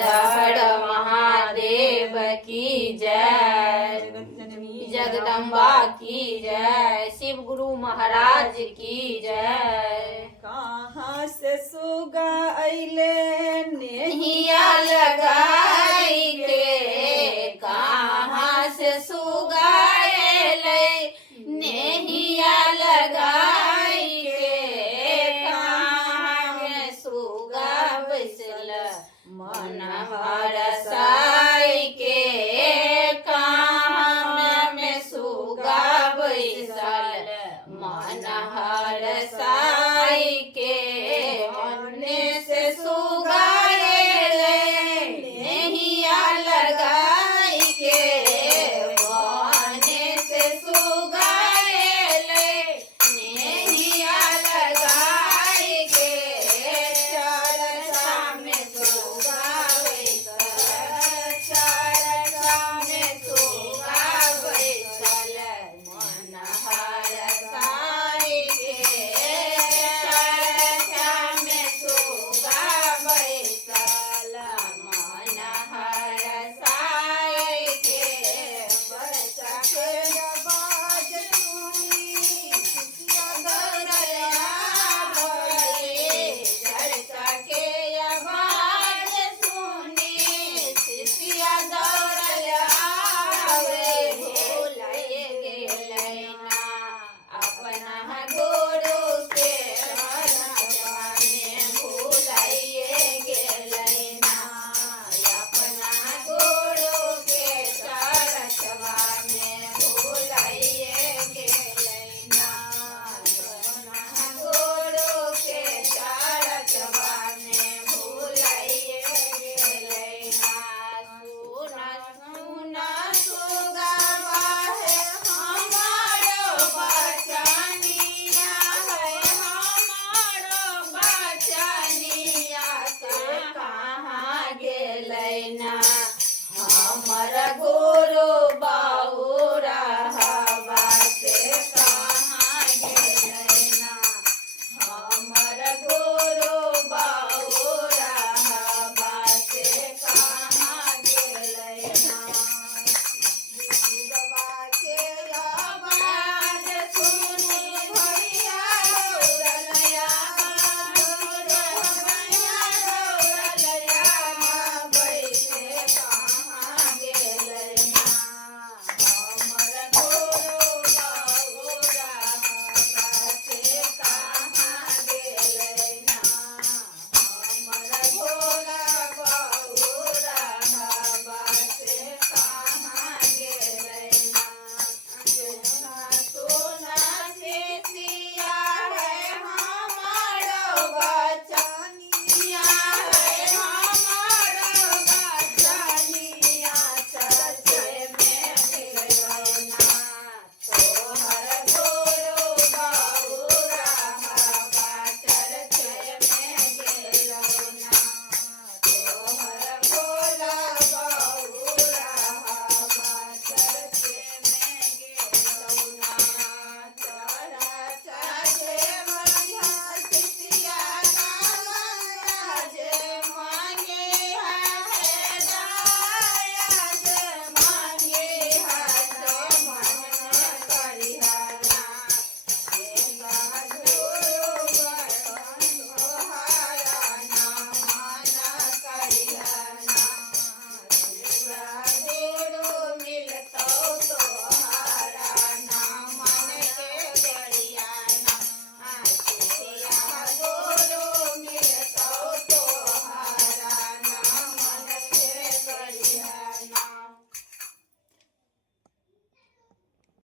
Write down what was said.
हर महादेव की जय, जगदम्बा की जय, शिव गुरु महाराज की जय। कहाँ से सुगा अइले नेहिया लगाई के, कहाँ से सुगा अइले नेहिया लगाई के, कहाँ में सुगा बैसल मन हरसाई के, कहाँ में सुगा बैसल मन हरसाई के, होने से सुगा नेहिया लगाई के, होने से सुगा नेहिया लगाई के, चरचा में सुगा चरचा में सुगा बैसल मन हरसाई के, चरचा में सुगा बैसल मन हरसाई के, बरसा के आवाज सुनी गौरैया भोले, चरचा के आवाज सुनी शिष्या गौरैया भोले गेलैना अपना गुरु के मनवा में भुलाइए गेलैना, अपना गुरु के चरचवा में भुलाइए गेलैना, अपना गुरु के चरचवा में भुलाइए गेलैना। सुना सुना सुगवा है हमारो बचनिया, है हमारो बचनिया, से कहाँ गेलैना